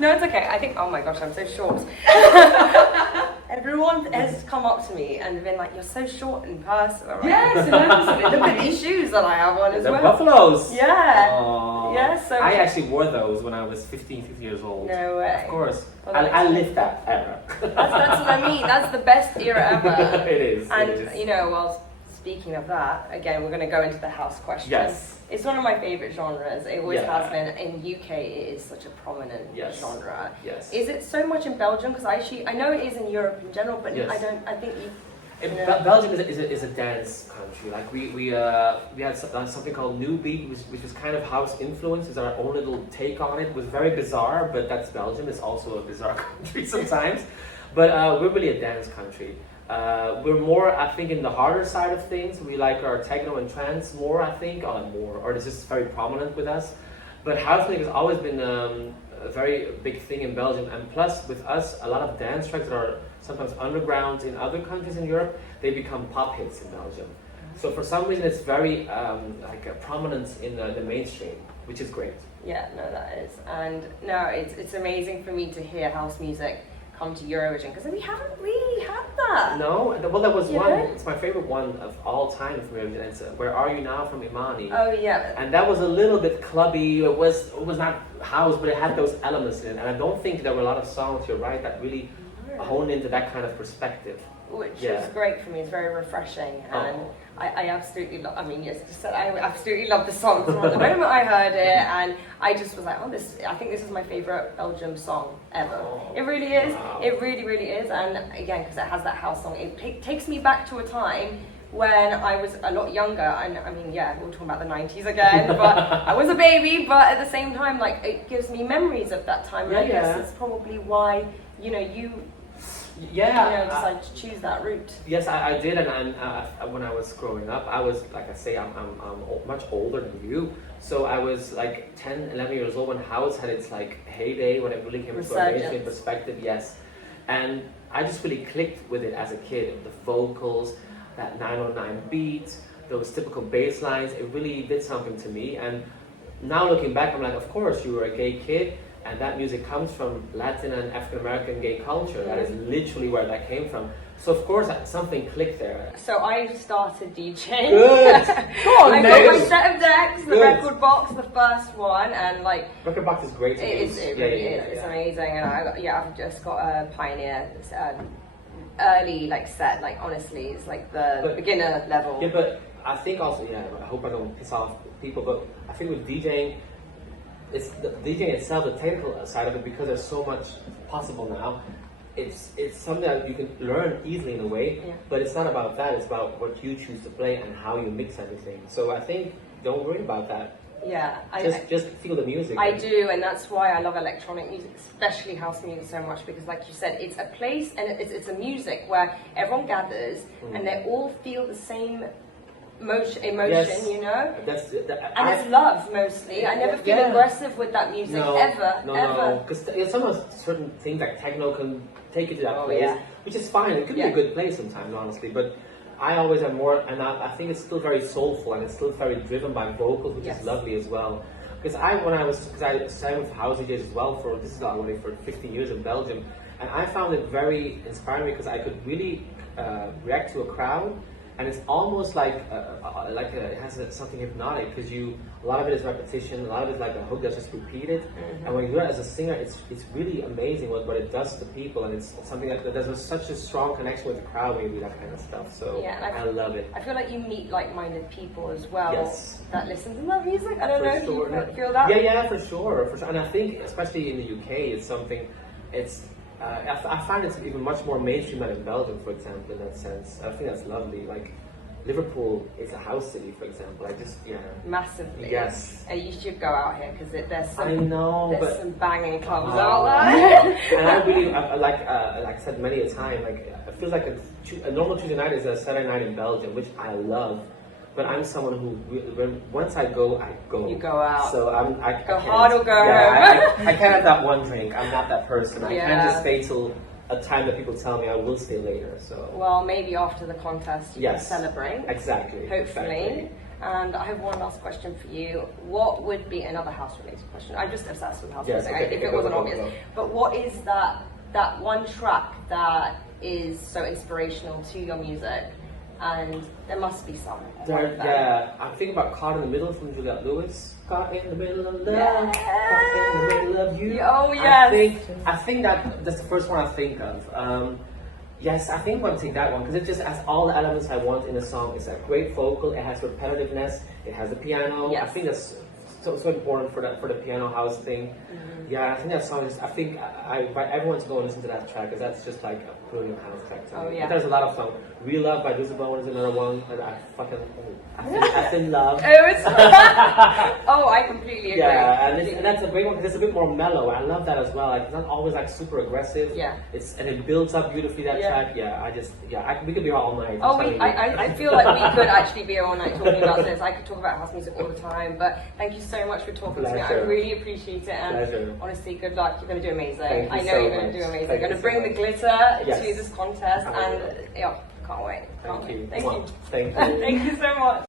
No, it's okay. I think, oh my gosh, I'm so short. Everyone has come up to me and been like, you're so short in person. Right? Yes, absolutely. Look at these shoes that I have on as The well. buffaloes. Yeah. Aww. Yeah, so I actually wore those when I was 15 years old. No way. Of course. Well, I lived that era. that's what I mean. That's the best era ever. It is. And, it is. you know, well, speaking of that, again, we're going to go into the house question. Yes. It's one of my favourite genres. It always Yeah. has been. In UK, it is such a prominent Yes. genre. Yes. Is it so much in Belgium? Because I know it is in Europe in general, but Yes. I think you... Belgium is a dance country. Like we had something called New Beat, which was kind of house influence. It's our own little take on it. It was very bizarre, but that's Belgium. It's also a bizarre country sometimes. But we're really a dance country. We're more, I think, in the harder side of things. We like our techno and trance more, I think, or it's just very prominent with us. But house music has always been a very big thing in Belgium. And plus, with us, a lot of dance tracks that are sometimes underground in other countries in Europe, they become pop hits in Belgium. So for some reason, it's very like a prominence in the mainstream, which is great. Yeah, no, that is. And no, it's amazing for me to hear house music come to Eurovision, because we haven't really had that. No, well, there was Yeah. one. It's my favorite one of all time from Eurovision. It's "Where Are You Now" from Imani. Oh yeah. And that was a little bit clubby. It was not house, but it had those elements in it. And I don't think there were a lot of songs, you're right, that really honed into that kind of perspective. Which Yeah. is great for me. It's very refreshing, and Oh. I absolutely love. I mean, yes, you said I absolutely love the song from the moment I heard it, and I just was like, oh, this. I think this is my favorite Belgium song ever. Oh, It really is. wow. It really, really is. And again, because it has that house song, it takes me back to a time when I was a lot younger. And I mean, yeah, we're talking about the 90s again, but I was a baby. But at the same time, like, it gives me memories of that time. And I guess it's probably why you decided to choose that route. Yes, I did, and when I was growing up, I was, like I say, I'm much older than you, so I was like 10, 11 years old when house had its like heyday, when it really came into a mainstream perspective, yes. And I just really clicked with it as a kid, the vocals, that 909 beat, those typical bass lines, it really did something to me. And now looking back, I'm like, of course, you were a gay kid, and that music comes from Latin and African American gay culture. That is literally where that came from. So of course something clicked there. So I started DJing. Good. Go on, I got my set of decks, the record box, the first one, and like record box is great. It really is. It's amazing, and I've just got a Pioneer early like set. Like honestly, it's like the beginner level. Yeah, but I think also I hope I don't piss off people, but I think with DJing, it's the DJing itself, the technical side of it, because there's so much possible now. It's something that you can learn easily in a way, but it's not about that. It's about what you choose to play and how you mix everything. So I think don't worry about that. Yeah, just feel the music. I do, and that's why I love electronic music, especially house music, so much, because, like you said, it's a place and it's a music where everyone gathers and they all feel the same emotion, yes. you know. And it's love mostly. I never feel aggressive with that music ever. No, because some of certain things like techno can take you to that place, which is fine. It could be a good place sometimes, honestly, but I always am more, and I think it's still very soulful and it's still very driven by vocals, which is lovely as well. Because I sang with house DJs as well for 15 years in Belgium, and I found it very inspiring because I could really react to a crowd. And it's almost like it has something hypnotic, because a lot of it is repetition, a lot of it is like a hook that's just repeated. And when you do it as a singer, it's really amazing what it does to people, and it's something that there's such a strong connection with the crowd when you do that kind of stuff. So I love it. I feel like you meet like-minded people as well that listen to that music. I don't know. Sure. Do you feel that? Yeah, for sure. And I think especially in the UK, it's something. I find it's even much more mainstream than in Belgium, for example, in that sense. I think that's lovely. Like, Liverpool is a house city, for example. Massively. Yes. You should go out here, because there's some banging clubs out there. And I really, like I said many a time, like it feels like a normal Tuesday night is a Saturday night in Belgium, which I love. But I'm someone who, once I go, I go. You go out. So I go hard or go home. I can't have that one drink. I'm not that person. I can't just stay till a time that people tell me I will stay later. So well, maybe after the contest you can celebrate. Exactly. Hopefully. Exactly. And I have one last question for you. What would be another house-related question? I'm just obsessed with house music, if it wasn't obvious. But what is that one track that is so inspirational to your music? And there must be some. Yeah, I'm thinking about Caught in the Middle from Juliette Lewis. Caught in the middle of love, caught in the middle of you. Oh yes. I think that's the first one I think of. Yes, I think I'm going to take that one because it just has all the elements I want in a song. It's a great vocal, it has repetitiveness, it has the piano. Yes. I think that's so important for the piano house thing. Mm-hmm. Yeah, I think that song is. I think I invite everyone to go and listen to that track because that's just like a brilliant house track. To me. Oh yeah. But there's a lot of songs. Real Love by Gustaph is another one that I fucking love. Oh, I completely agree. Yeah, and that's a great one because it's a bit more mellow. I love that as well. Like it's not always like super aggressive. Yeah. And it builds up beautifully that track. Yeah, we could be here all night. Oh, I feel like we could actually be here all night talking about this. I could talk about house music all the time, but thank you so much for talking to me. I really appreciate it, and honestly, good luck. You're going to do amazing. I know you're going to do amazing. You're going to bring the glitter to this contest, and yeah, can't wait. Thank you. Thank you. Thank you. Thank you so much.